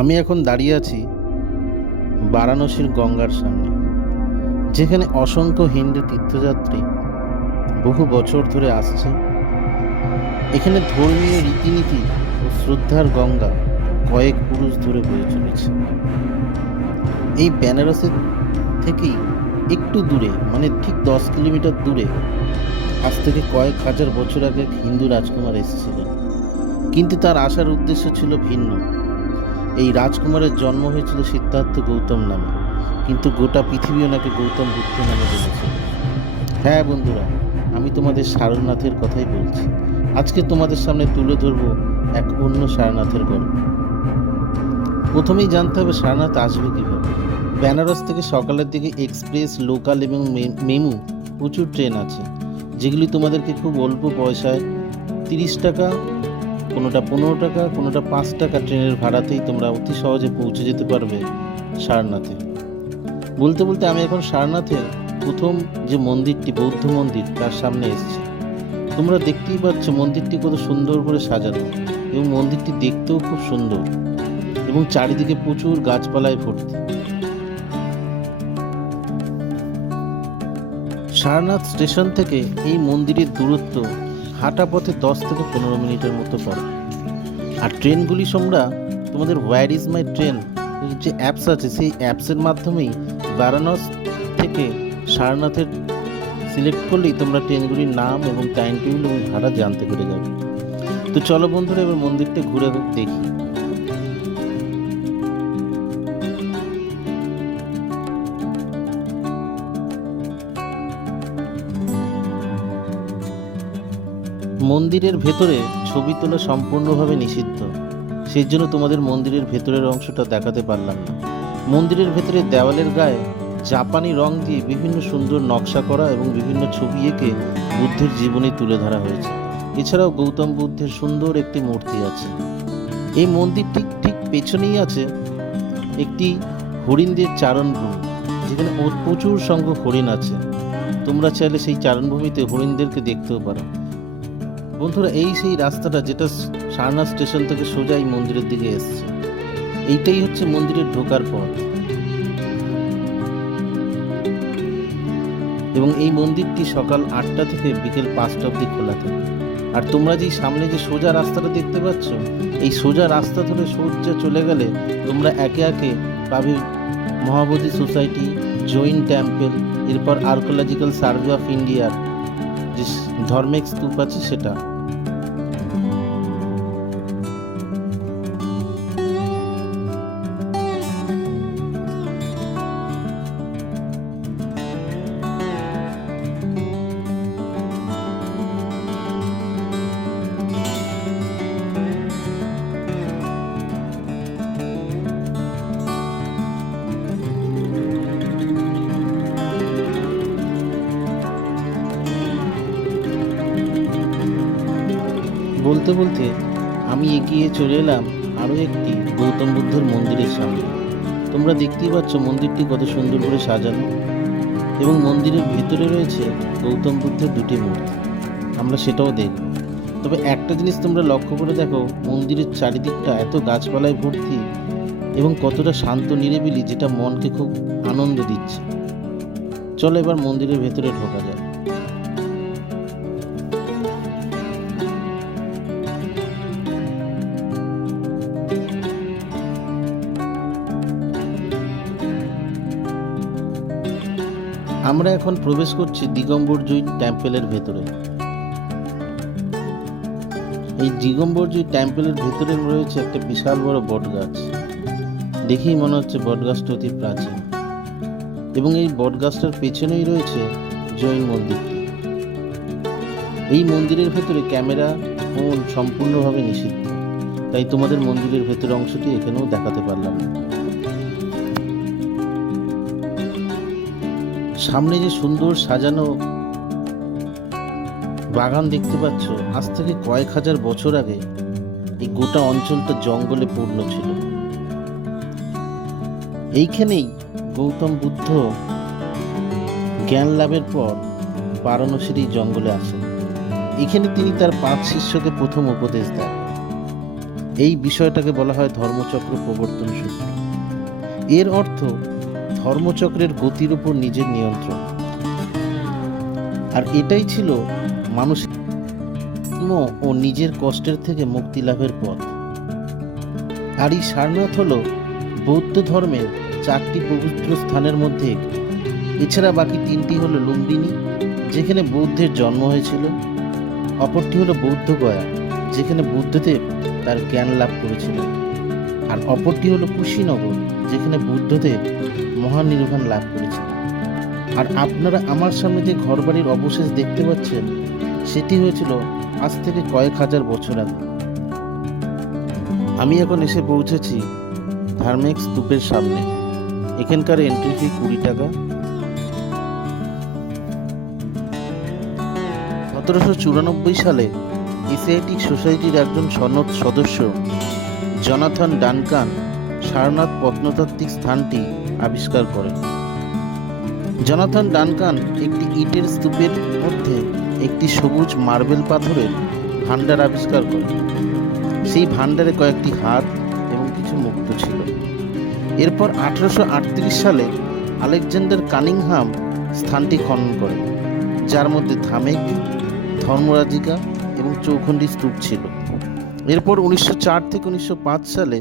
আমি এখন দাঁড়িয়ে আছি বারাণসীর গঙ্গার সামনে, যেখানে অসংখ্য হিন্দু তীর্থযাত্রী বহু বছর ধরে আসছে। এখানে ধর্মীয় রীতিনীতি ও শ্রদ্ধার গঙ্গা কয়েক পুরুষ ধরে বয়ে চলেছে। এই বেনারসের থেকেই একটু দূরে, মানে ঠিক 10 কিলোমিটার দূরে, আজ থেকে কয়েক হাজার বছর আগে এক হিন্দু রাজকুমার এসেছিলেন, কিন্তু তার আসার উদ্দেশ্য ছিল ভিন্ন। এই রাজকুমারের জন্ম হয়েছিল সিদ্ধার্থ গৌতম নামে, কিন্তু গোটা পৃথিবী ওনাকে গৌতম বুদ্ধ নামে জেনেছে। হ্যাঁ বন্ধুরা, আমি তোমাদের সারনাথের কথাই বলছি। আজকে তোমাদের সামনে তুলে ধরবো এক অন্য সারনাথের গল্প। প্রথমেই জানতে হবে সারনাথ আসবে কিভাবে। বেনারস থেকে সকালের দিকে এক্সপ্রেস, লোকাল এবং মেমু প্রচুর ট্রেন আছে, যেগুলি তোমাদেরকে খুব অল্প পয়সায় 30 টাকা, কোনোটা 15 টাকা, কোনোটা 5 টাকা ট্রেনের ভাড়াতেই তোমরা অতি সহজে পৌঁছে যেতে পারবে সারনাথে। বলতে বলতে আমি এখন সারনাথের প্রথম যে মন্দিরটি, বৌদ্ধ মন্দির, তার সামনে এসেছি। তোমরা দেখতেই পাচ্ছ মন্দিরটি কত সুন্দর করে সাজানো, এবং মন্দিরটি দেখতেও খুব সুন্দর, এবং চারিদিকে প্রচুর গাছপালায় ভর্তি। সারনাথ স্টেশন থেকে এই মন্দিরের দূরত্ব হাঁটা পথে 10 থেকে 15 মিনিটের মতো পড়ে। আর ট্রেনগুলি তোমরা তোমাদের হোয়ার ইজ মাই ট্রেন যে অ্যাপস আছে, সেই অ্যাপসের মাধ্যমেই বারাণস থেকে সারনাথের সিলেক্ট করলেই তোমরা ট্রেনগুলির নাম এবং টাইম টেবিল এবং ভাড়া জানতে পেরে যাবে। তো চলো বন্ধুরা, এবার মন্দিরটা ঘুরে দেখি। মন্দিরের ভেতরে ছবি তোলা সম্পূর্ণভাবে নিষিদ্ধ, সেই জন্য তোমাদের মন্দিরের ভেতরের অংশটা দেখাতে পারলাম না। মন্দিরের ভেতরে দেওয়ালের গায়ে জাপানি রং দিয়ে বিভিন্ন সুন্দর নকশা করা এবং বিভিন্ন ছবি এঁকে বুদ্ধের জীবনী তুলে ধরা হয়েছে। এছাড়াও গৌতম বুদ্ধের সুন্দর একটি মূর্তি আছে। এই মন্দিরটি ঠিক পেছনেই আছে একটি হরিণদের চারণভূমি, যেখানে প্রচুর সংখ্যক হরিণ আছে। তোমরা চাইলে সেই চারণভূমিতে হরিণদেরকে দেখতেও পারো। বন্ধুরা, এই সেই রাস্তাটা যেটা সারনাথ স্টেশন থেকে সোজা এই মন্দিরের দিকে এসছে। এইটাই হচ্ছে মন্দিরের ঢোকার পথ, এবং এই মন্দিরটি সকাল 8টা থেকে বিকেল 5টা অবধি খোলা থাকে। আর তোমরা যেই সামনে যে সোজা রাস্তাটা দেখতে পাচ্ছ, এই সোজা রাস্তা ধরে সোজা চলে গেলে তোমরা একে একে পাবে মহাবোধি সোসাইটি, জৈন টেম্পল, এরপর আর্কোলজিক্যাল সার্ভে অফ ইন্ডিয়ার যে ধর্মেক স্তূপ আছে সেটা। বলতে বলতে আমি এগিয়ে চলে এলাম আরও একটি গৌতম বুদ্ধের মন্দিরের সামনে। তোমরা দেখতেই পাচ্ছ মন্দিরটি কত সুন্দর করে সাজানো, এবং মন্দিরের ভেতরে রয়েছে গৌতম বুদ্ধের দুটি মূর্তি। আমরা সেটাও দেখব। তবে একটা জিনিস তোমরা লক্ষ্য করে দেখো, মন্দিরের চারিদিকটা এত গাছপালায় ভর্তি এবং কতটা শান্ত নিরিবিলি, যেটা মনকে খুব আনন্দ দিচ্ছে। চলো এবার মন্দিরের ভেতরে ঢোকা যায়। আমরা এখন প্রবেশ করছি দিগম্বরজয়ী টেম্পলের ভেতরে। এই দিগম্বরজয়ী টেম্পলের ভেতরে রয়েছে একটা বিশাল বড় বট গাছ। দেখেই মনে হচ্ছে বট গাছটা অতি প্রাচীন, এবং এই বট গাছটার পেছনেই রয়েছে জৈন মন্দিরটি। এই মন্দিরের ভেতরে ক্যামেরা, ফোন সম্পূর্ণভাবে নিষিদ্ধ, তাই তোমাদের মন্দিরের ভেতরের অংশটি এখানেও দেখাতে পারলাম না। সামনে যে সুন্দর সাজানো বাগান দেখতে পাচ্ছ, আজ থেকে কয়েক হাজার বছর আগে এই গোটা অঞ্চলটা জঙ্গলে পূর্ণ ছিল। এইখানেই গৌতম বুদ্ধ জ্ঞান লাভের পর বারাণসীর এই জঙ্গলে আসেন। এখানে তিনি তার 5 শিষ্যকে প্রথম উপদেশ দেন। এই বিষয়টাকে বলা হয় ধর্মচক্র প্রবর্তন সূত্র। এর অর্থ ধর্মচক্রের গতির উপর নিজের নিয়ন্ত্রণ। আর এটাই ছিল মানুষের ও নিজের কষ্টের থেকে মুক্তি লাভের পথ। আর এই সারনাথ হলো বৌদ্ধ ধর্মের 4টি পবিত্র স্থানের মধ্যে একটি। এছাড়া বাকি 3টি হলো লুম্বিনী, যেখানে বৌদ্ধের জন্ম হয়েছিল। অপরটি হলো বৌদ্ধগয়া, যেখানে বুদ্ধদেব তার জ্ঞান লাভ করেছিলেন। আর অপরটি হলো কুশীনগর, যেখানে বুদ্ধদেব মহানির্বাণ লাভ করেছিলেন। আর আপনারা আমার সামনে যে ঘরবাড়ির অবশেষ দেখতে পাচ্ছেন, সেটি হয়েছিল আজ থেকে কয়েক হাজার বছর আগে। আমি এখন এসে পৌঁছেছি ধার্মিক স্তূপের সামনে। এখানকার এন্ট্রি ফি 20 টাকা। 1794 সালে এশিয়াটিক সোসাইটির একজন সনদ সদস্য জনাথন ডানকান সারনাথ প্রত্নতাত্ত্বিক স্থানটি আবিষ্কার করেন। জনাথন ডানকান একটি ইটের স্তূপের মধ্যে একটি সবুজ মার্বেল পাথরের ভাণ্ডার আবিষ্কার করেন। সেই ভাণ্ডারে কয়েকটি হাত এবং কিছু মুক্ত ছিল। এরপর 1838 সালে আলেকজান্ডার কানিংহাম স্থানটি খনন করেন, যার মধ্যে ধামেক, ধর্মরাজিকা এবং চৌখণ্ডী স্তূপ ছিল। এরপর 1904 থেকে 1905 সালে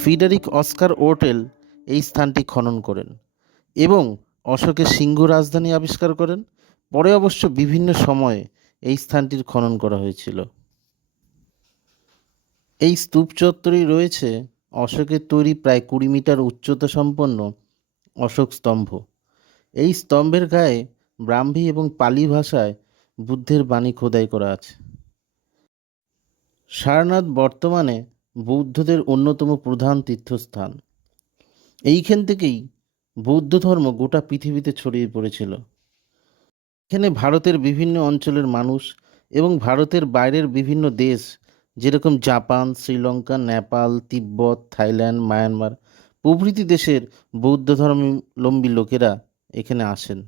ফ্রিডারিক অস্কার ওর্টেল এই স্থানটি খনন করেন এবং অশোকের সিংহ রাজধানী আবিষ্কার করেন। পরে অবশ্য বিভিন্ন সময়ে এই স্থানটির খনন করা হয়েছিল। এই স্তূপ চত্বরেই রয়েছে অশোকের তৈরি প্রায় 20 মিটার উচ্চতা সম্পন্ন অশোক স্তম্ভ। এই স্তম্ভের গায়ে ব্রাহ্মী এবং পালি ভাষায় বুদ্ধের বাণী খোদাই করা আছে। সারনাথ বর্তমানে বৌদ্ধদের অন্যতম প্রধান তীর্থস্থান। এইখান থেকেই বৌদ্ধ ধর্ম গোটা পৃথিবীতে ছড়িয়ে পড়েছিল। এখানে ভারতের বিভিন্ন অঞ্চলের মানুষ এবং ভারতের বাইরের বিভিন্ন দেশ, যেরকম জাপান, শ্রীলঙ্কা, নেপাল, তিব্বত, থাইল্যান্ড, মায়ানমার প্রভৃতি দেশের বৌদ্ধ ধর্মাবলম্বী লোকেরা এখানে আসেন।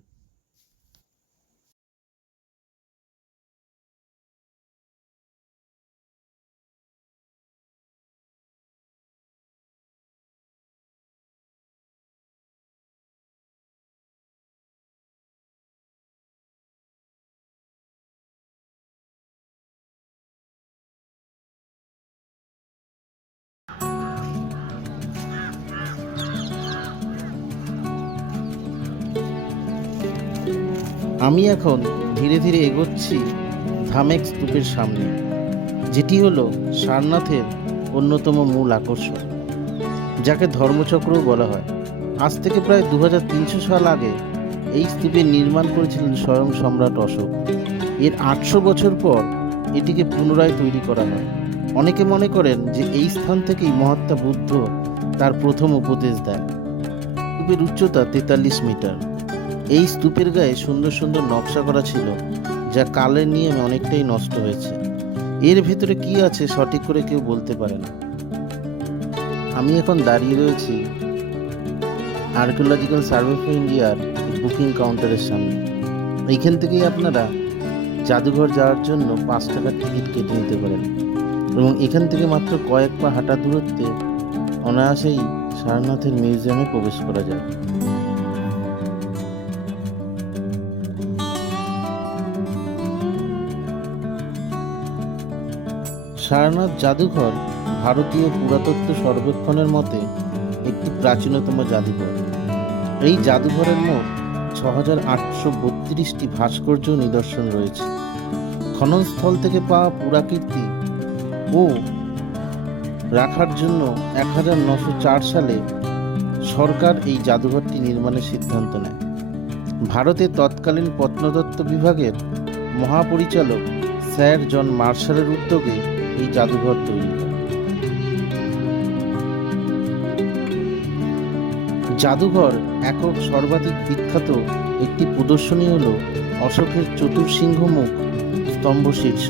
আমি এখন ধীরে ধীরে এগোচ্ছি ধামেক স্তূপের সামনে, যেটি হলো সারনাথের অন্যতম মূল আকর্ষণ, যাকে ধর্মচক্রও বলা হয়। আজ থেকে প্রায় 2300 সাল আগে এই স্তূপের নির্মাণ করেছিলেন স্বয়ং সম্রাট অশোক। এর 800 বছর পর এটিকে পুনরায় তৈরি করা হয়। অনেকে মনে করেন যে এই স্থান থেকেই মহাত্মা বুদ্ধ তার প্রথম উপদেশ দেন। স্তূপের উচ্চতা 43 মিটার। এই স্তূপের গায়ে সুন্দর সুন্দর নকশা করা ছিল, যা কালের নিয়মে অনেকটাই নষ্ট হয়েছে। এর ভেতরে কি আছে সঠিক করে কেউ বলতে পারে না। আমি এখন দাঁড়িয়ে রয়েছি আর্কিওলজিক্যাল সার্ভে অফ ইন্ডিয়ার বুকিং কাউন্টারের সামনে। এইখান থেকেই আপনারা জাদুঘর যাওয়ার জন্য 5 টাকার টিকিট কেটে নিতে পারেন এবং এখান থেকে মাত্র কয়েক পা হাঁটা দূরত্বে অনায়াসেই সারনাথের মিউজিয়ামে প্রবেশ করা যায়। সারনাথ জাদুঘর ভারতীয় পুরাতত্ত্ব সর্বেক্ষণের মতে একটি প্রাচীনতম জাদুঘর। এই জাদুঘরের মোট 6832টি ভাস্কর্য নিদর্শন রয়েছে। খননস্থল থেকে পাওয়া পুরাকীর্তি ও রাখার জন্য 1904 সালে সরকার এই জাদুঘরটি নির্মাণের সিদ্ধান্ত নেয়। ভারতের তৎকালীন প্রত্নতত্ত্ব বিভাগের মহাপরিচালক স্যার জন মার্শালের উদ্যোগে এই জাদুঘর তৈরি হয়। জাদুঘর একক সর্বাধিক বিখ্যাত একটি প্রদর্শনী হল অশোকের চতুর্সিংহমুখ স্তম্ভ শীর্ষ।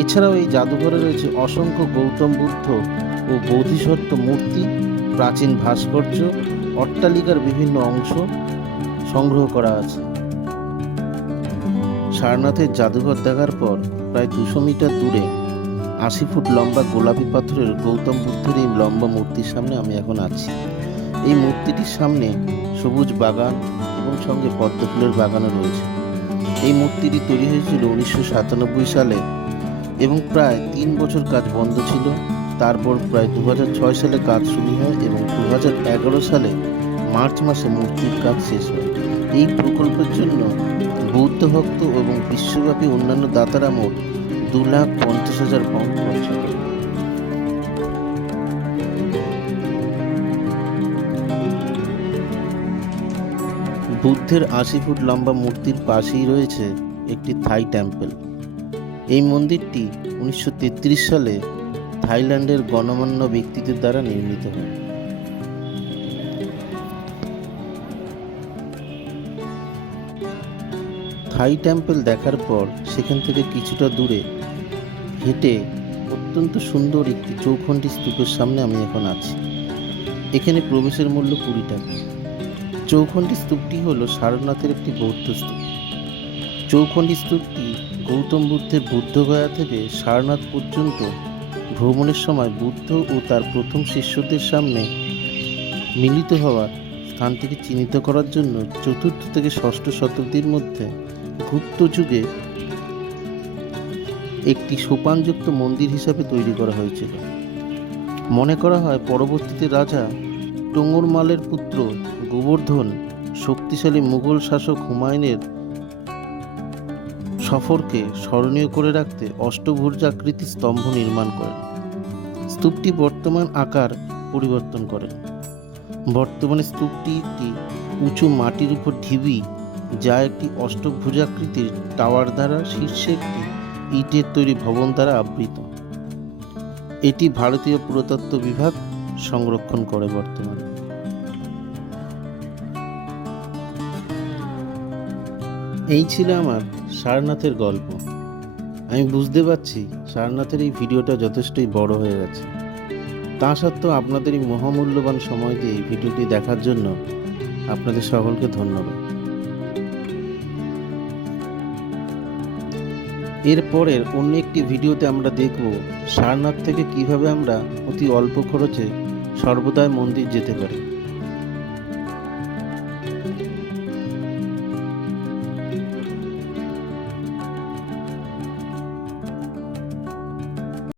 এছাড়াও এই জাদুঘরে রয়েছে অসংখ্য গৌতম বুদ্ধ ও বোধিসত্ত্ব মূর্তি, প্রাচীন ভাস্কর্য, অট্টালিকার বিভিন্ন অংশ সংগ্রহ করা আছে। সারনাথের জাদুঘর দেখার পর প্রায় 200 মিটার দূরে 80 ফুট লম্বা গোলাপি পাথরের গৌতম বুদ্ধের এই লম্বা মূর্তির সামনে আমি এখন আছি। এই মূর্তিটির সামনে সবুজ বাগান এবং সঙ্গে পদ্ম ফুলের বাগানও রয়েছে। এই মূর্তিটি তৈরি হয়েছিল 1997 সালে এবং প্রায় 3 বছর কাজ বন্ধ ছিল। তারপর প্রায় 2006 সালে কাজ শুরু হয় এবং 2011 সালে মার্চ মাসে মূর্তির কাজ শেষ হয়। এই প্রকল্পের জন্য বৌদ্ধ ভক্ত এবং বিশ্বব্যাপী অন্যান্য দাতারা মোট 2,50,000 পাউন্ড খরচা করে। বুদ্ধের 80 ফুট লম্বা মূর্তির পাশেই রয়েছে একটি থাই টেম্পল। এই মন্দিরটি 1933 সালে থাইল্যান্ডের গণ্যমান্য ব্যক্তিদের দ্বারা নির্মিত হয়। থাই টেম্পল দেখার পর সেখান থেকে কিছুটা দূরে হেঁটে অত্যন্ত সুন্দর একটি চৌখণ্ডী স্তূপের সামনে আমি এখন আছি। এখানে প্রবেশের মূল্য 20 টাকা। চৌখণ্ডী স্তূপটি হলো সারনাথের একটি বৌদ্ধ স্তূপ। চৌখণ্ডী স্তূপটি গৌতম বুদ্ধের বুদ্ধগয়া থেকে সারনাথ পর্যন্ত ভ্রমণের সময় বুদ্ধ ও তার প্রথম শিষ্যদের সামনে মিলিত হওয়ার স্থানটিকে চিহ্নিত করার জন্য 4th থেকে 6ষ্ঠ শতাব্দীর মধ্যে গুপ্ত যুগে একটি সোপানযুক্ত মন্দির হিসাবে তৈরি করা হয়েছিল। মনে করা হয় পরবর্তীতে রাজা টোঙরমালের পুত্র গোবর্ধন শক্তিশালী মুঘল শাসক হুমায়ুনের সফরকে স্মরণীয় করে রাখতে অষ্টভুজাকৃতি স্তম্ভ নির্মাণ করেন। স্তূপটি বর্তমান আকার পরিবর্তন করেন। বর্তমানে স্তূপটি একটি উঁচু মাটির উপর ঢিবি, যা একটি অষ্টভুজাকৃতির টাওয়ার দ্বারা শীর্ষে একটি ইটের তৈরি ভবন দ্বারা আবৃত। এটি ভারতীয় পুরাতত্ত্ব বিভাগ সংরক্ষণ করে বর্তমানে। এই ছিল আমার সারনাথের গল্প। আমি বুঝতে পারছি সারনাথের এই ভিডিওটা যথেষ্টই বড় হয়ে গেছে। তা সত্ত্বেও আপনাদের এই মহামূল্যবান সময় দিয়ে এই ভিডিওটি দেখার জন্য আপনাদের সকলকে ধন্যবাদ। এরপরের অন্য একটি ভিডিওতে আমরা দেখব সারনাথ থেকে কিভাবে আমরা অতি অল্প খরচে সর্বদাই মন্দির যেতে পারি।